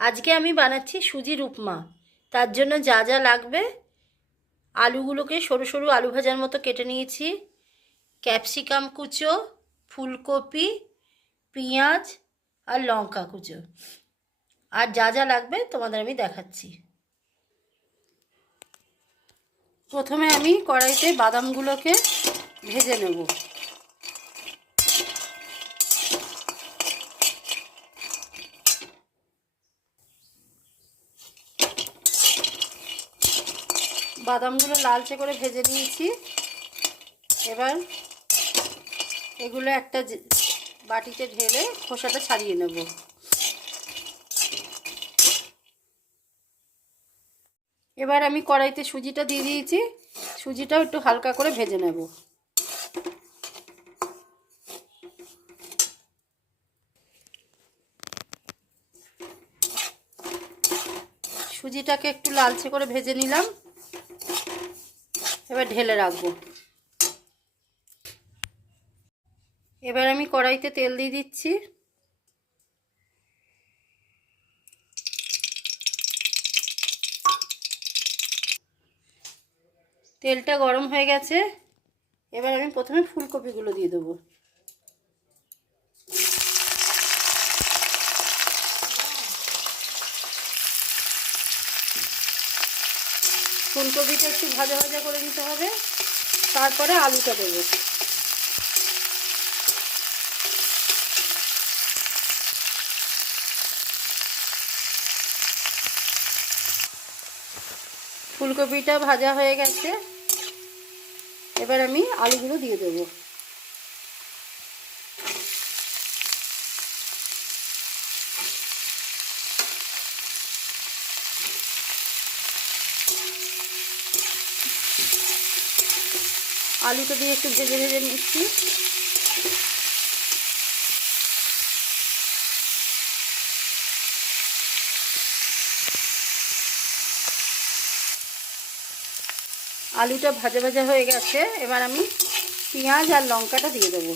আজকে আমি বানাচ্ছি সুজির উপমা তার জন্য যা যা লাগবে, আলুগুলোকে সরু সরু আলু ভাজার মতো কেটে নিয়েছি। ক্যাপসিকাম কুচো, ফুলকপি, পেঁয়াজ আর লঙ্কা কুচো। আর যা যা লাগবে তোমাদের আমি দেখাচ্ছি। প্রথমে আমি কড়াইতে বাদামগুলোকে ভেজে নেব। বাদামগুলো লালচে করে ভেজে নিয়েছি। এবার এগুলো একটা বাটিতে ঢেলে খোসাটা ছাড়িয়ে নেব। এবার আমি কড়াইতে সুজিটা দিয়ে দিয়েছি। সুজিটাও একটু হালকা করে ভেজে নেব। সুজিটাকে একটু লালচে করে ভেজে নিলাম। এবার ঢেলে রাখব। এবার আমি কড়াইতে তেল দিয়ে দিচ্ছি। তেলটা গরম হয়ে গেছে। এবার আমি প্রথমে ফুলকপিগুলো দিয়ে দেবো। ফুলকপিটা একটু ভাজা ভাজা করে দিতে হবে। তারপরে আলুটা দেবো। ফুলকপিটা ভাজা হয়ে গেছে। এবার আমি আলুগুলো দিয়ে দেবো। আলুটা দিয়ে একটু ভেজে ভেজে নিচ্ছি। আলুটা ভাজা ভাজা হয়ে গেছে, এবার আমি পেঁয়াজ আর লঙ্কাটা দিয়ে দেবো।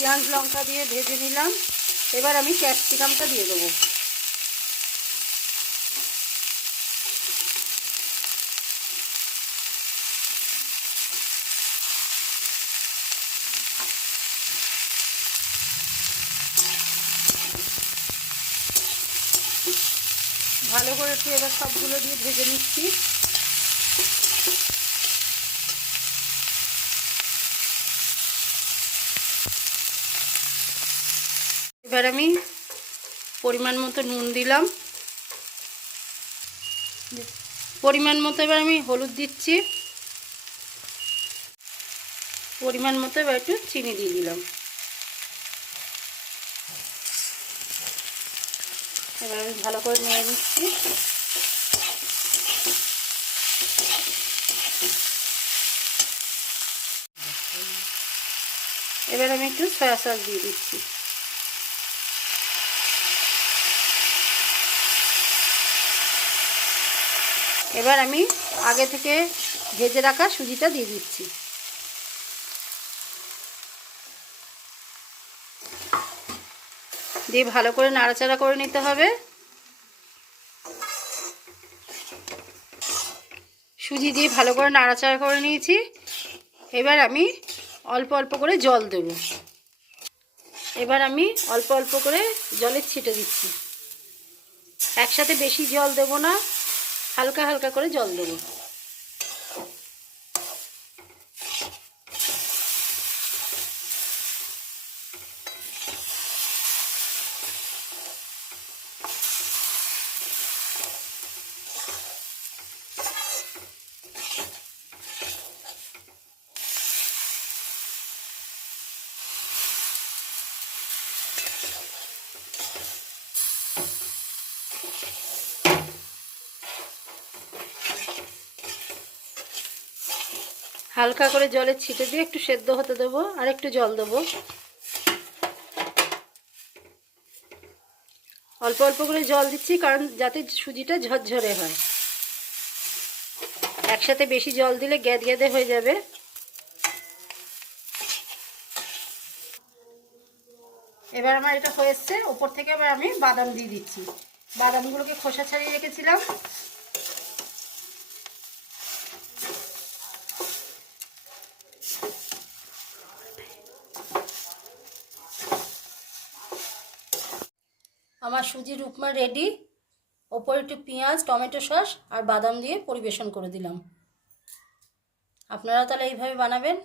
পেঁয়াজ লঙ্কা দিয়ে ভেজে নিলাম। এবার আমি ক্যাপসিকামটা দিয়ে দেবো। ভালো করে একটু এবার সবগুলো দিয়ে ভেজে নিচ্ছি। এবার আমি পরিমাণ মতো নুন দিলাম। পরিমাণ মতো এবার আমি হলুদ দিচ্ছি। পরিমাণ মতো এবার একটু চিনি দিয়ে দিলাম। এবার আমি ভালো করে নিয়ে নিচ্ছি। এবার আমি একটু সয়া সস দিয়ে দিচ্ছি। এবার আমি আগে থেকে ভেজে রাখা সুজিটা দিয়ে দিচ্ছি। দিয়ে ভালো করে নাড়াচাড়া করে নিতে হবে। সুজি দিয়ে ভালো করে নাড়াচাড়া করে নিয়েছি। এবার আমি অল্প অল্প করে জল দেব। এবার আমি অল্প অল্প করে জলের ছিটে দিচ্ছি। একসাথে বেশি জল দেব না। হালকা হালকা করে জল দেবো। হালকা করে জলের ছিটে দিয়ে একটু সেদ্ধ হতে দেবো, আর একটু জল দেবো। অল্প অল্প করে জল দিচ্ছি, কারণ যাতে সুজিটা ঝরঝরে হয়। একসাথে বেশি জল দিলে গ্যাদ গ্যাদে হয়ে যাবে। এবার আমার এটা হয়েছে, ওপর থেকে এবার আমি বাদাম দিয়ে দিচ্ছি। বাদামগুলোকে খোসা ছাড়িয়ে রেখেছিলাম। আমার সুজির উপমা রেডি, ওপরে একটু পেঁয়াজ, টমেটো সস আর বাদাম দিয়ে পরিবেশন করে দিলাম। আপনারা তাহলে এইভাবে বানাবেন।